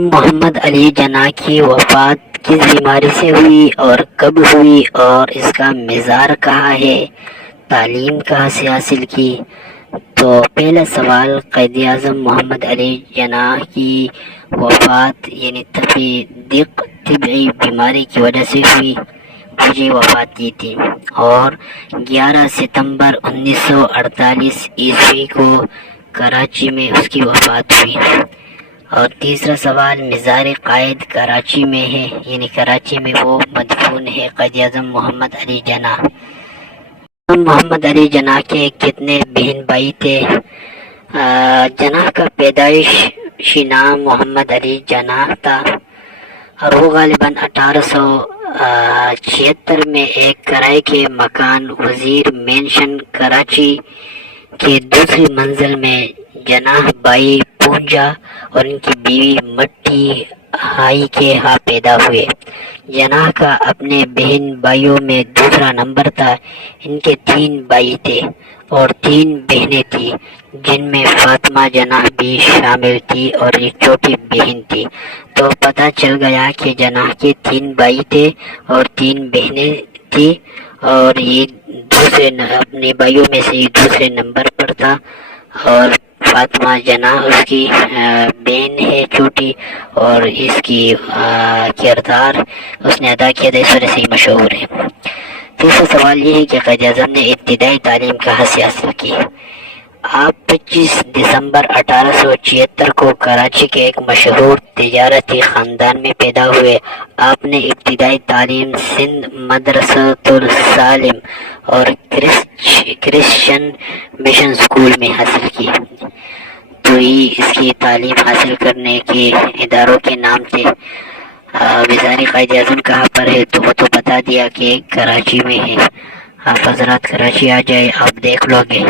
امام محمد علی جناح کی وفات کس بیماری سے ہوئی اور کب ہوئی اور اس کا مزار کہاں ہے؟ تعلیم کہاں سے حاصل کی؟ تو پہلا سوال، قائد اعظم محمد علی جناح کی وفات یعنی طبعی بیماری کی وجہ سے ہوئی، مجھے وفات کی تھی اور 11 ستمبر 1948 عیسوی کو کراچی میں اس کی وفات ہوئی۔ اور تیسرا سوال، مزار قائد کراچی میں ہے یعنی کراچی میں وہ مدفون ہے قائد اعظم محمد علی جناح۔ محمد علی جناح کے کتنے بہن بھائی تھے؟ جناح کا پیدائشی نام محمد علی جناح تھا اور وہ غالباً 1876 میں ایک کرائے کے مکان وزیر مینشن کراچی کے دوسری منزل میں جناح بائی پونجا اور ان کی بیوی مٹی ہائی کے ہاں پیدا ہوئے۔ جناح کا اپنے بہن بھائیوں میں دوسرا نمبر تھا۔ ان کے 3 بھائی تھے اور 3 بہنیں تھیں جن میں فاطمہ جناح بھی شامل تھی اور ایک چھوٹی بہن تھی۔ تو پتہ چل گیا کہ جناح کے 3 بھائی تھے اور 3 بہنیں تھی اور یہ اپنے بھائیوں میں سے دوسرے نمبر پر تھا اور فاطمہ جناح اس کی بہن ہے چھوٹی اور اس کی کردار اس نے ادا کیا تھا، اس وجہ سے مشہور ہے۔ تیسرا سوال یہ ہے کہ قائد اعظم نے ابتدائی تعلیم کہاں سے حاصل کی؟ آپ 25 دسمبر 1876 کو کراچی کے ایک مشہور تجارتی خاندان میں پیدا ہوئے۔ آپ نے ابتدائی تعلیم سندھ مدرسۃ السالم اور کرسچن مشن اسکول میں حاصل کی۔ تو یہ اس کی تعلیم حاصل کرنے کے اداروں کے نام تھے۔ وزار قائد اعظم کہاں پر ہے؟ تو وہ تو بتا دیا کہ کراچی میں ہے۔ آپ حضرات کراچی آ جائے، آپ دیکھ لو گے۔